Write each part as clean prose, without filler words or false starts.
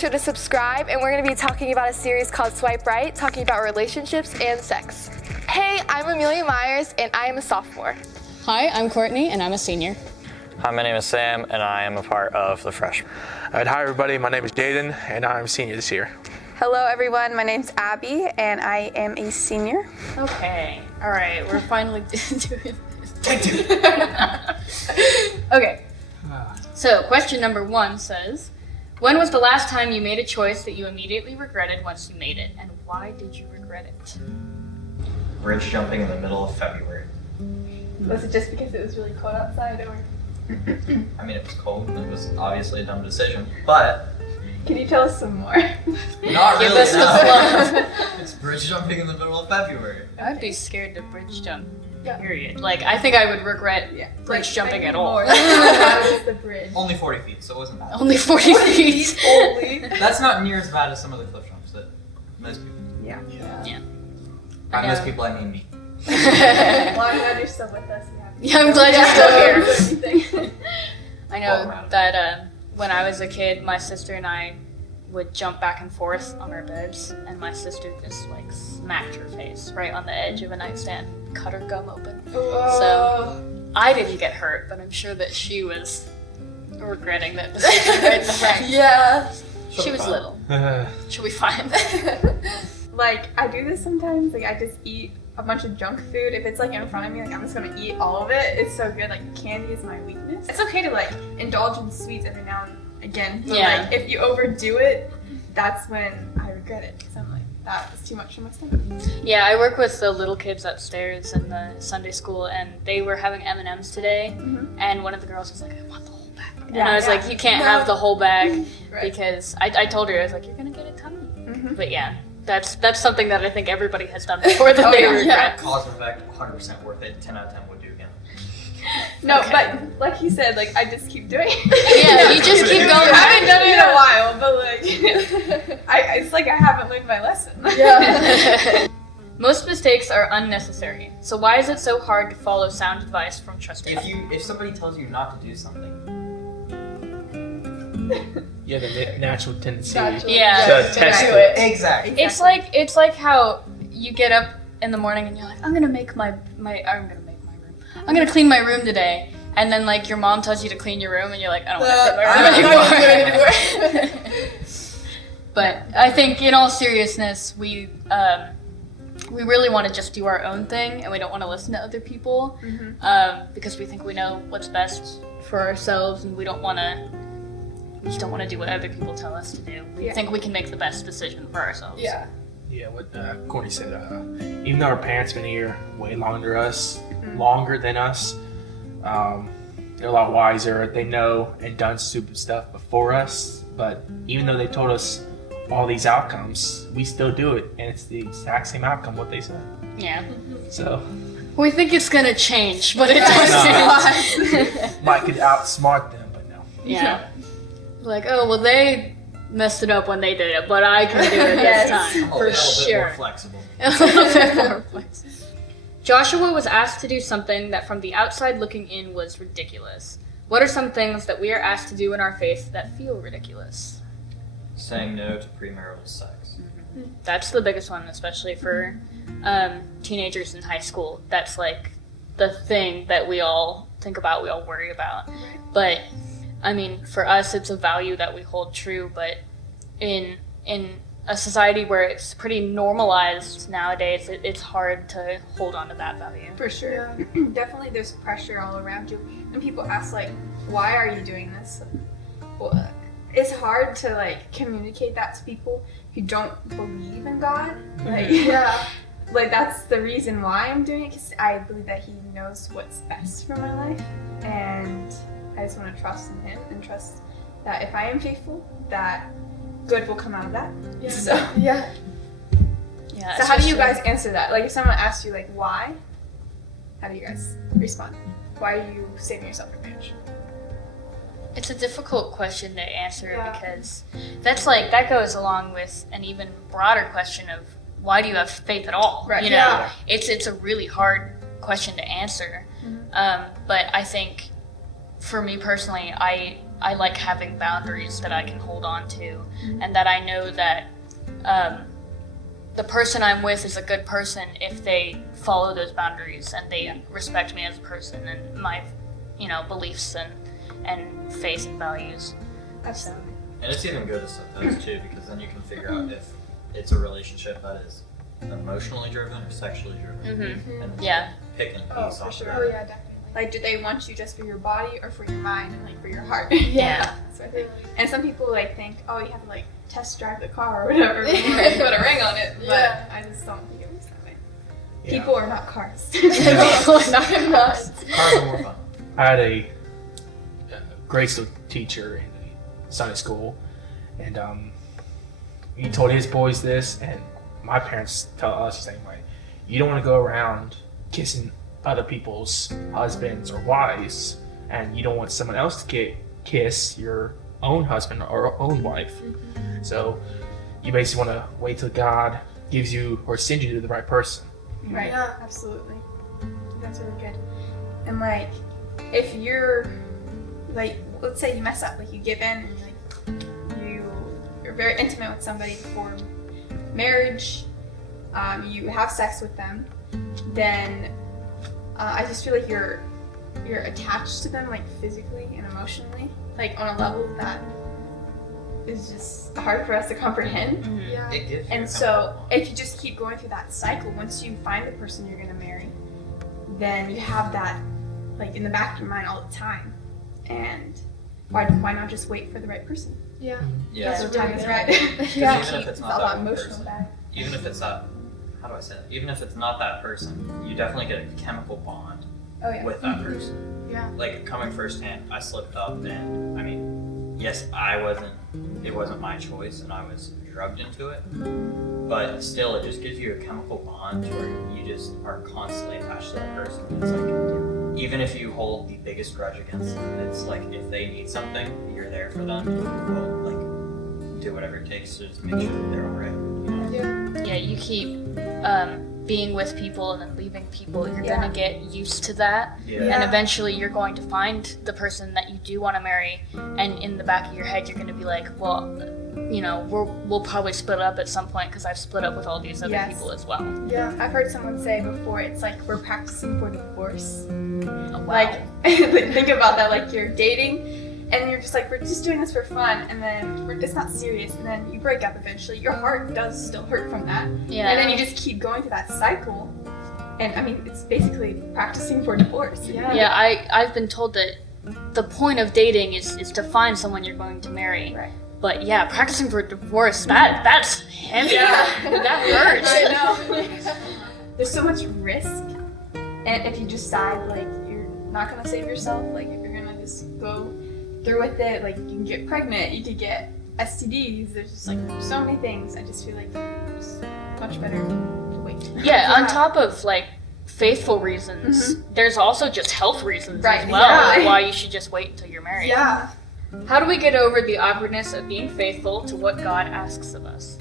sure to subscribe, and we're going to be talking about a series called Swipe Right, talking about relationships and sex. Hey, I'm Amelia Myers, and I am a sophomore. Hi, I'm Courtney, and I'm a senior. Hi, my name is Sam, and I am a part of the freshmen. Hi, everybody. My name is Jaden, and I'm a senior this year. Hello, everyone. My name's Abby, and I am a senior. Okay. All right. We're finally doing this. Okay. So, question number 1 says, when was the last time you made a choice that you immediately regretted once you made it, and why did you regret it? Bridge jumping in the middle of February. Was it just because it was really cold outside, or? I mean, it was cold, and it was obviously a dumb decision, but Can you tell us some more? not Give really. us the No. flow. It's bridge jumping in the middle of February. I'd be scared to bridge jump. Yeah. Period. Like, I think I would regret bridge jumping at all. That was the bridge. Only 40 feet, so it wasn't bad. Only 40 feet. Only. That's not near as bad as some of the cliff jumps that most people. Yeah. By I most know. people, I mean me. Well, I'm glad you're still with us. Yeah, I'm glad you're still here. here. I Welcome, know Adam. that when I was a kid, my sister and I would jump back and forth on our beds, and my sister just like smacked her face right on the edge of a nightstand, cut her gum open. So I didn't get hurt, but I'm sure that she was regretting that decision right then. Yeah. She was little. She'll be fine. Like, I do this sometimes. Like, I just eat a bunch of junk food. If it's like in front of me, like I'm just gonna eat all of it. It's so good. Like, candy is my weakness. It's okay to like indulge in sweets every now and again. But Yeah. like, if you overdo it, that's when I regret it. Because I'm like, that was too much for my stomach. Yeah, I work with the little kids upstairs in the Sunday school, and they were having M&Ms today, and one of the girls was like, I want the whole bag. And I was like, you can't have the whole bag, Right. because I told her, I was like, you're gonna get a tummy. But yeah, that's something that I think everybody has done before that they regret. Cause and effect, 100% worth it. 10 out of 10 would do again. No, Okay. but like you said, like I just keep doing it. Yeah, you just keep going. I haven't done it in a while, but like, it's like I haven't learned my lesson. Yeah. Most mistakes are unnecessary. So why is it so hard to follow sound advice from trusted? If somebody tells you not to do something, Yeah, the natural tendency. Yeah. To test do it. exactly. It's like how you get up in the morning and you're like, I'm gonna clean my room today, and then like your mom tells you to clean your room and you're like, I don't want to clean my room anymore. But I think in all seriousness, we really want to just do our own thing, and we don't want to listen to other people because we think we know what's best for ourselves, and we just don't want to do what other people tell us to do. We think we can make the best decision for ourselves. Yeah. Yeah, what Courtney said, even though our parents been here way longer than us, they're a lot wiser. They know and done stupid stuff before us, but even though they told us all these outcomes, we still do it, and it's the exact same outcome what they said. Yeah. So We think it's gonna change, but it doesn't. Mike could outsmart them, but no. Yeah. Like, oh, well, they messed it up when they did it, but I can do it this time, a for little bit more sure. flexible. A little bit more flexible. Joshua was asked to do something that from the outside looking in was ridiculous. What are some things that we are asked to do in our faith that feel ridiculous? Saying no to premarital sex. That's the biggest one, especially for teenagers in high school. That's like the thing that we all think about, we all worry about. But I mean, for us, it's a value that we hold true, but in a society where it's pretty normalized nowadays, it's hard to hold on to that value. For sure. Definitely there's pressure all around you. And people ask, like, why are you doing this? Well, it's hard to, like, communicate that to people who don't believe in God. Like, like, that's the reason why I'm doing it, because I believe that He knows what's best for my life. And I just want to trust in Him and trust that if I am faithful, that good will come out of that. Yeah. So, Yeah. So how do you guys answer that? Like, if someone asks you, like, why? How do you guys respond? Why are you saving yourself for marriage? It's a difficult question to answer Yeah. because that goes along with an even broader question of why do you have faith at all? Right. You know, Yeah. it's a really hard question to answer. But I think for me personally, I I like having boundaries that I can hold on to, and that I know that the person I'm with is a good person if they follow those boundaries and they respect me as a person and my, beliefs and faith and values. Absolutely. And it's even good to set those too, because then you can figure out if it's a relationship that is emotionally driven or sexually driven. And then Yeah. pick and Oh, piece for off sure. of Oh, that. yeah, definitely. Like, do they want you just for your body or for your mind and like for your heart? Yeah. That's what I think. And some people like think, oh, you have to like test drive the car or whatever before you put a ring on it. But Yeah. I just don't think it works that way. Yeah. People are not cars. People are not Cars are more fun. I had a grade school teacher in Sunday school, and he told his boys this, and my parents tell us the same way. You don't want to go around kissing other people's husbands or wives, and you don't want someone else to kiss your own husband or own wife. So you basically want to wait till God gives you or sends you to the right person. Right. Yeah. Absolutely. That's really good. And like, if you're like, let's say you mess up, like you give in and like you're very intimate with somebody before marriage, you have sex with them, then I just feel like you're attached to them like physically and emotionally, like on a level that is just hard for us to comprehend. Yeah. It gives you And a so comfortable bond. if you just keep going through that cycle, once you find the person you're gonna marry, then you have that like in the back of your mind all the time. And why not just wait for the right person? Yeah. Yeah, Until the time is really right. Because Yeah. even if it's not all that emotional person, about it. even if it's that, how do I say that? Even if it's not that person, you definitely get a chemical bond Oh yeah. with that person. Yeah. Like coming firsthand, I slipped up, and I mean, yes, it wasn't my choice, and I was drugged into it. But still, it just gives you a chemical bond where you just are constantly attached to that person. It's like, even if you hold the biggest grudge against them, it's like if they need something, you're there for them. And you will like do whatever it takes to just make sure that they're alright. You know? Yeah, you keep being with people and then leaving people, you're Yeah. gonna get used to that. Yeah. And eventually you're going to find the person that you do want to marry, and in the back of your head you're going to be like, well, we'll probably split up at some point because I've split up with all these other Yes. people as well. Yeah. I've heard someone say before, it's like we're practicing for divorce. Oh, wow. Like, think about that. Like you're dating, and you're just like, we're just doing this for fun, and then it's not serious, and then you break up eventually. Your heart does still hurt from that, Yeah. and then you just keep going through that cycle. And I mean, it's basically practicing for divorce. Yeah. Yeah, I've been told that the point of dating is to find someone you're going to marry. Right. But yeah, practicing for divorce, that's heavy. Yeah. That hurts. I know. There's so much risk, and if you decide like you're not gonna save yourself, like if you're gonna just go through with it, like you can get pregnant, you could get STDs. There's just like so many things. I just feel like it's much better to wait. Yeah, on top of like faithful reasons, there's also just health reasons Right, as well yeah. why you should just wait until you're married. Yeah. How do we get over the awkwardness of being faithful to what God asks of us?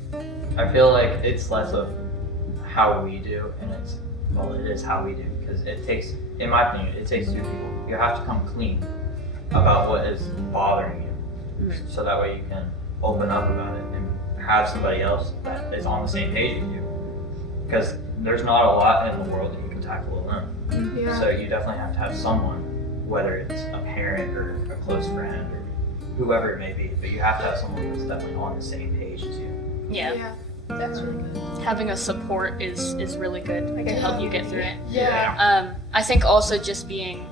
I feel like it's less of how we do, and it is how we do, because it takes, in my opinion, it takes two people. You have to come clean about what is bothering you, so that way you can open up about it and have somebody else that is on the same page with you. Because there's not a lot in the world that you can tackle alone. Yeah. So you definitely have to have someone, whether it's a parent or a close friend or whoever it may be, but you have to have someone that's definitely on the same page as you. Yeah. Yeah. That's really good. Having a support is really good to help you get through it. Yeah. I think also just being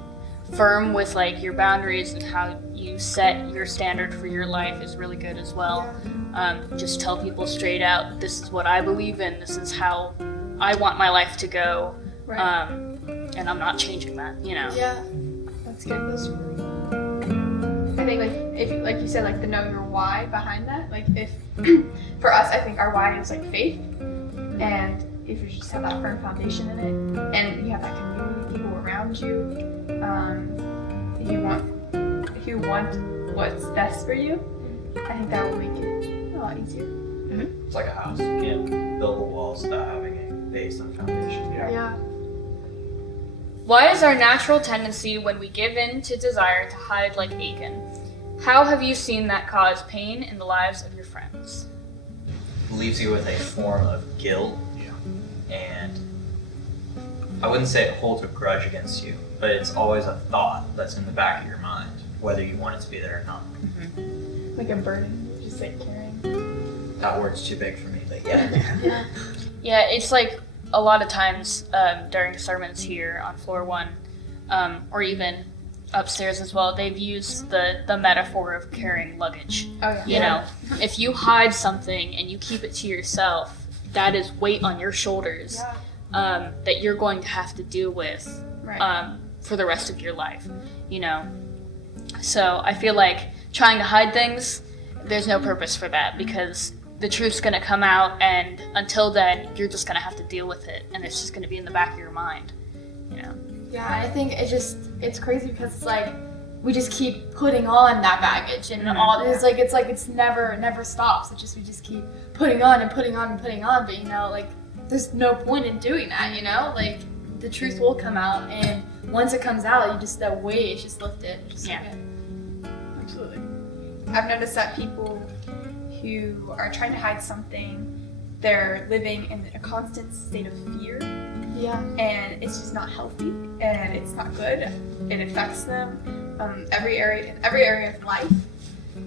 firm with like your boundaries and how you set your standard for your life is really good as well. Just tell people straight out, this is what I believe in, this is how I want my life to go, Right. and I'm not changing that, Yeah. That's good. That's really good. I think like you said, like the know your why behind that. Like if for us, I think our why is like faith, and if you just have that firm foundation in it, and you have that community, people around you, if you want what's best for you, I think that will make it a lot easier. It's like a house. You can't build the walls without having a base and foundation. Yeah. Why is our natural tendency when we give in to desire to hide like Achan? How have you seen that cause pain in the lives of your friends? Leaves you with a form of guilt. And I wouldn't say it holds a grudge against you, but it's always a thought that's in the back of your mind, whether you want it to be there or not. Like a burden, you're just like carrying. That word's too big for me, but yeah. Yeah, it's like a lot of times during sermons here on Floor One, or even upstairs as well, they've used the metaphor of carrying luggage. Oh yeah. You know, if you hide something and you keep it to yourself, that is weight on your shoulders that you're going to have to deal with for the rest of your life, you know. So I feel like trying to hide things, there's no purpose for that, because the truth's going to come out, and until then, you're just going to have to deal with it, and it's just going to be in the back of your mind, you know. Yeah, I think it's crazy because it's like we just keep putting on that baggage and all. It's like it's never stops. We just keep putting on and putting on and putting on. But you know, like there's no point in doing that. You know, like the truth will come out, and once it comes out, you just that weight is just lifted. Absolutely. I've noticed that people who are trying to hide something, they're living in a constant state of fear. Yeah. And it's just not healthy, and it's not good. It affects them every area of life.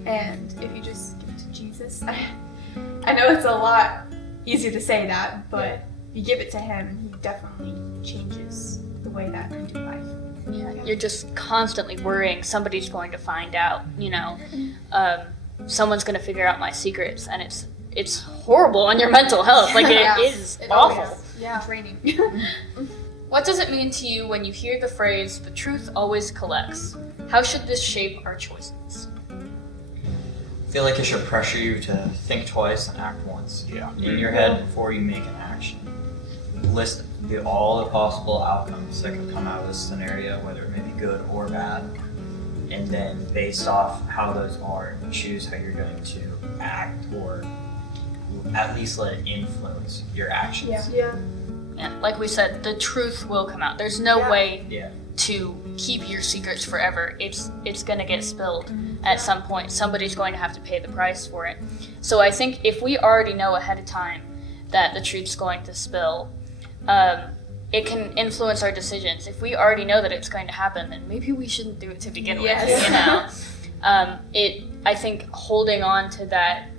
And if you just give it to Jesus, I know it's a lot easier to say that, but you give it to Him, He definitely changes the way that you do life. Yeah, you're just constantly worrying somebody's going to find out, you know. Someone's going to figure out my secrets, and it's horrible on your mental health. Like it is awful. Yeah, draining. What does it mean to you when you hear the phrase, "the truth always collects"? How should this shape our choices? I feel like it should pressure you to think twice and act once. Yeah. In your head before you make an action. List all the possible outcomes that could come out of this scenario, whether it may be good or bad. And then based off how those are, choose how you're going to act, or at least let it influence your actions. Yeah. Yeah, like we said, the truth will come out. There's no way to keep your secrets forever. It's going to get spilled at some point. Somebody's going to have to pay the price for it. So I think if we already know ahead of time that the truth's going to spill, it can influence our decisions. If we already know that it's going to happen, then maybe we shouldn't do it to begin with. You know, I think holding on to that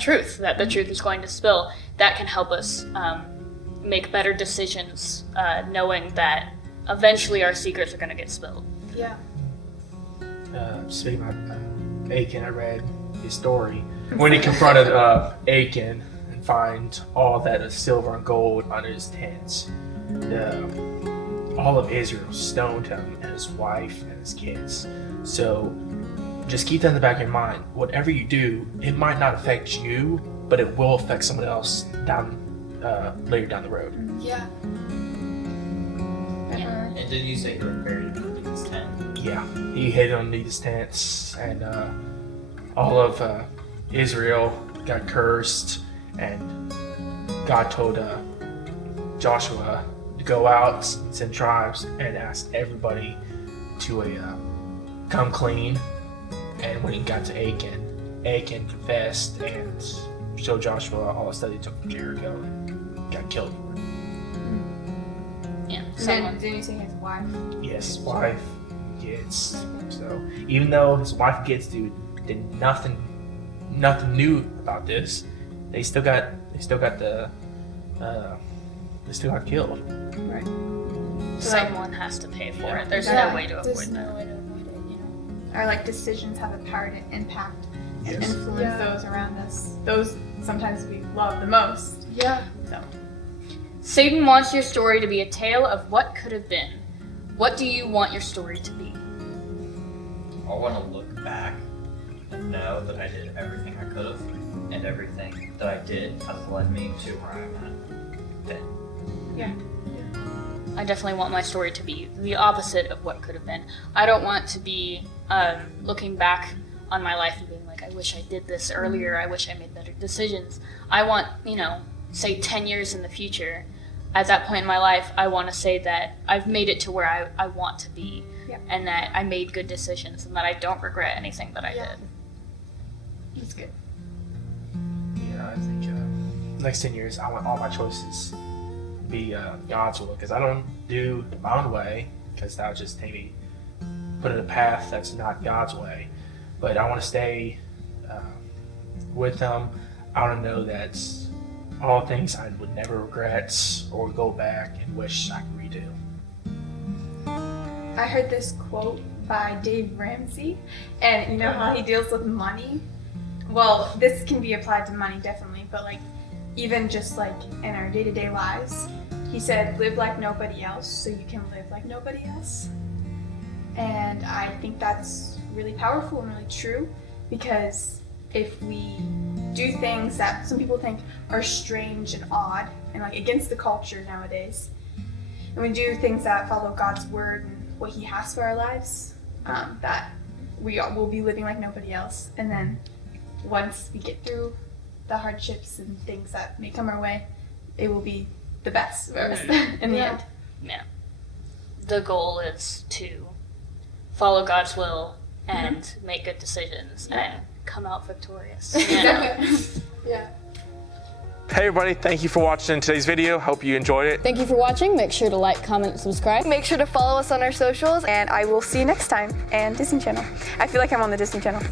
truth, that the truth is going to spill, that can help us make better decisions, knowing that eventually our secrets are going to get spilled. Yeah. Speaking about Achan, I read his story when he confronted Achan and find all that silver and gold under his tents. All of Israel stoned him and his wife and his kids. So just keep that in the back of your mind. Whatever you do, it might not affect you, but it will affect someone else later down the road. Yeah. And did you say you were buried underneath his tent? Yeah, he hid underneath his tents, and all of Israel got cursed, and God told Joshua to go out and send tribes and ask everybody to come clean. And when he got to Achan confessed and showed Joshua all the stuff he took from Jericho and got killed. Yeah. Didn't you say his wife? Yes, his wife, kids. So even though his wife and kids did nothing new about this, they still got killed. Right. Someone has to pay for it. There's no way to avoid There's that. no way to avoid it, you know. Our decisions have a power to impact and Yes. influence those around us. Those sometimes we love the most. Yeah. So Satan wants your story to be a tale of what could have been. What do you want your story to be? I want to look back and know that I did everything I could have, and everything that I did has led me to where I'm at then. I definitely want my story to be the opposite of what could have been. I don't want to be looking back on my life and being like, I wish I did this earlier. I wish I made better decisions. I want, say 10 years in the future, at that point in my life, I want to say that I've made it to where I want to be. Yeah. and that I made good decisions and that I don't regret anything that I Yeah. did. It's good. Yeah, I think next 10 years, I want all my choices be God's will, because I don't do my own way, because that would just take me put in a path that's not God's way. But I want to stay with Him. I want to know that all things I would never regret or go back and wish I could redo. I heard this quote by Dave Ramsey, and you know how he deals with money? Well, this can be applied to money definitely, but like even just like in our day-to-day lives, he said, live like nobody else so you can live like nobody else. And I think that's really powerful and really true, because if we do things that some people think are strange and odd and like against the culture nowadays, and we do things that follow God's word and what He has for our lives, that we will be living like nobody else. And then once we get through the hardships and things that may come our way, it will be the best for us in the end. Yeah. The goal is to follow God's will and make good decisions and come out victorious. Exactly. Yeah. Hey everybody, thank you for watching today's video. Hope you enjoyed it. Thank you for watching. Make sure to like, comment, and subscribe. Make sure to follow us on our socials, and I will see you next time. And Disney Channel. I feel like I'm on the Disney Channel.